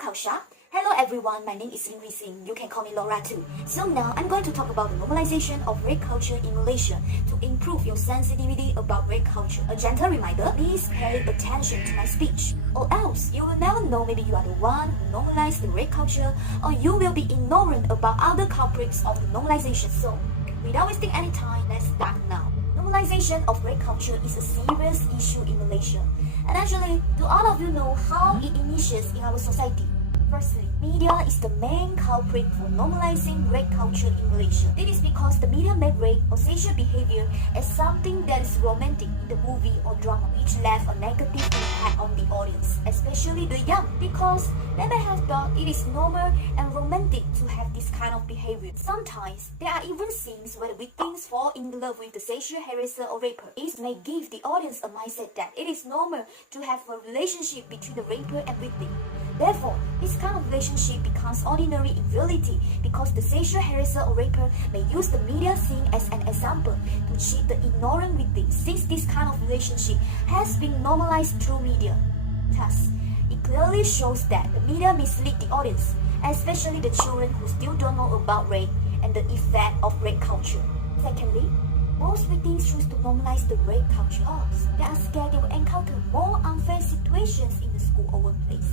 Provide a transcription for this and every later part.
Kau Sha. Hello everyone, my name is LING. You can call me Laura too. So now I'm going to talk about the normalization of rape culture in Malaysia to improve your sensitivity about rape culture. A gentle reminder, please pay attention to my speech, or else you will never know maybe you are the one who normalized the rape culture, or you will be ignorant about other culprits of the normalization. So, without wasting any time, let's start now. Normalization of rape culture is a serious issue in Malaysia. And actually, do all of you know how it initiates in our society? Firstly, media is the main culprit for normalizing rape culture in Malaysia. It is because the media made rape or sexual behavior as something that is romantic in the movie or drama, which left a negative impact on the audience, especially the young, because they may have thought it is normal and romantic to have this kind of behavior. Sometimes, there are even scenes where the victims fall in love with the sexual harasser or raper. It may give the audience a mindset that it is normal to have a relationship between the raper and victim. Therefore, this kind of relationship becomes ordinary in reality because the sexual harasser or raper may use the media scene as an example to cheat the ignorant victim, since this kind of relationship has been normalized through media. Thus, it clearly shows that the media mislead the audience, especially the children who still don't know about rape and the effect of rape culture. Secondly, most victims choose to normalize the rape culture because they are scared they will encounter more unfair situations in the school or workplace.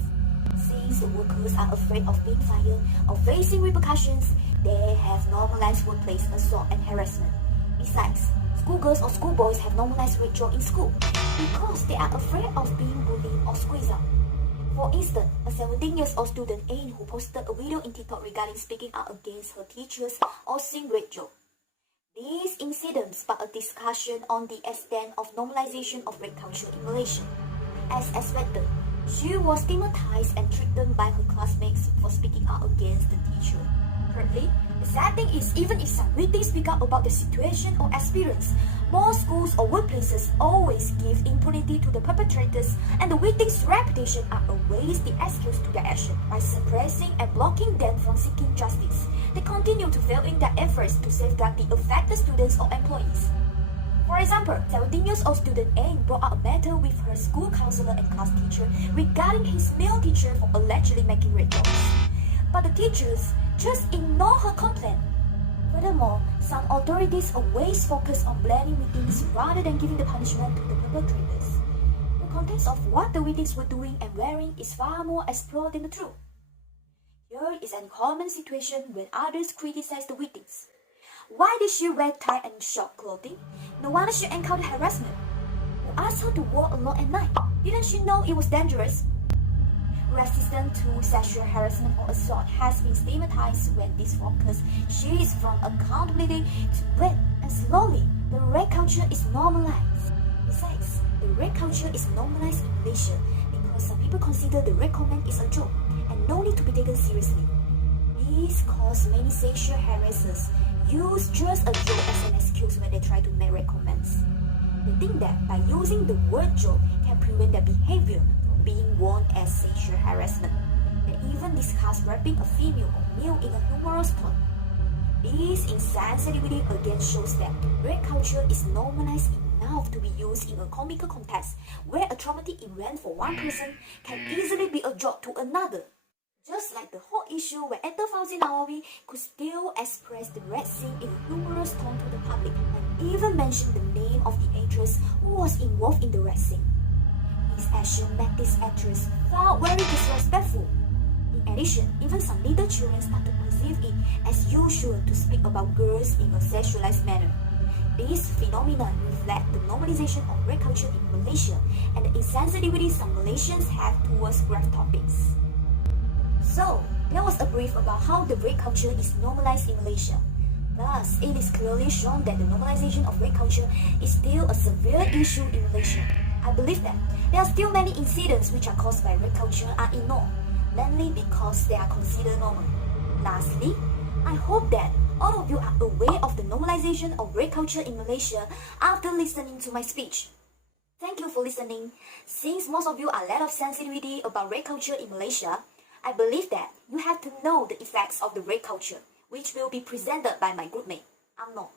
Since the workers are afraid of being fired or facing repercussions, they have normalized workplace assault and harassment. Besides, schoolgirls or schoolboys have normalized rape joke in school because they are afraid of being bullied or squeezed out. For instance, a 17-year-old student Ain who posted a video in TikTok regarding speaking out against her teachers or saying rape joke. These incidents sparked a discussion on the extent of normalization of rape culture in Malaysia. As expected, she was stigmatized and threatened by her classmates for speaking out against the teacher. Thirdly, the sad thing is even if some victims speak up about the situation or experience, most schools or workplaces always give impunity to the perpetrators, and the victims' reputation are always the excuse to their action. By suppressing and blocking them from seeking justice, they continue to fail in their efforts to safeguard the affected students or employees. For example, 17-year-old student Aang brought up a matter with her school counselor and class teacher regarding his male teacher for allegedly making rape jokes. But the teachers just ignore her complaint. Furthermore, some authorities always focus on blaming victims rather than giving the punishment to the perpetrators. The context of what the victims were doing and wearing is far more explored than the truth. Here is a common situation when others criticize the victims. Why did she wear tight and short clothing? No wonder she encountered harassment. Who asked her to walk alone at night? Didn't she know it was dangerous? Resistance to sexual harassment or assault has been stigmatized when this focus shifts from accountability to blame, and slowly the rape culture is normalized. Besides, the rape culture is normalized in Malaysia because some people consider the rape comment is a joke and no need to be taken seriously. This causes many sexual harassers use just a joke as an excuse when they try to make rape comments. They think that by using the word joke can prevent their behavior from being worn as sexual harassment. They even discuss raping a female or male in a humorous tone. This insensitivity again shows that rape culture is normalized enough to be used in a comical context where a traumatic event for one person can easily be a joke to another. Just like the whole issue where actor Fauzi Nawawi could still express the red scene in a humorous tone to the public and even mention the name of the actress who was involved in the red scene. His action made this actress felt very disrespectful. In addition, even some little children start to perceive it as usual to speak about girls in a sexualized manner. This phenomenon reflects the normalization of rape culture in Malaysia and the insensitivity some Malaysians have towards grave topics. So, there was a brief about how the rape culture is normalized in Malaysia. Thus, it is clearly shown that the normalization of rape culture is still a severe issue in Malaysia. I believe that there are still many incidents which are caused by rape culture are ignored, mainly because they are considered normal. Lastly, I hope that all of you are aware of the normalization of rape culture in Malaysia after listening to my speech. Thank you for listening. Since most of you are lack of sensitivity about rape culture in Malaysia, I believe that you have to know the effects of the rape culture, which will be presented by my groupmate, Amno.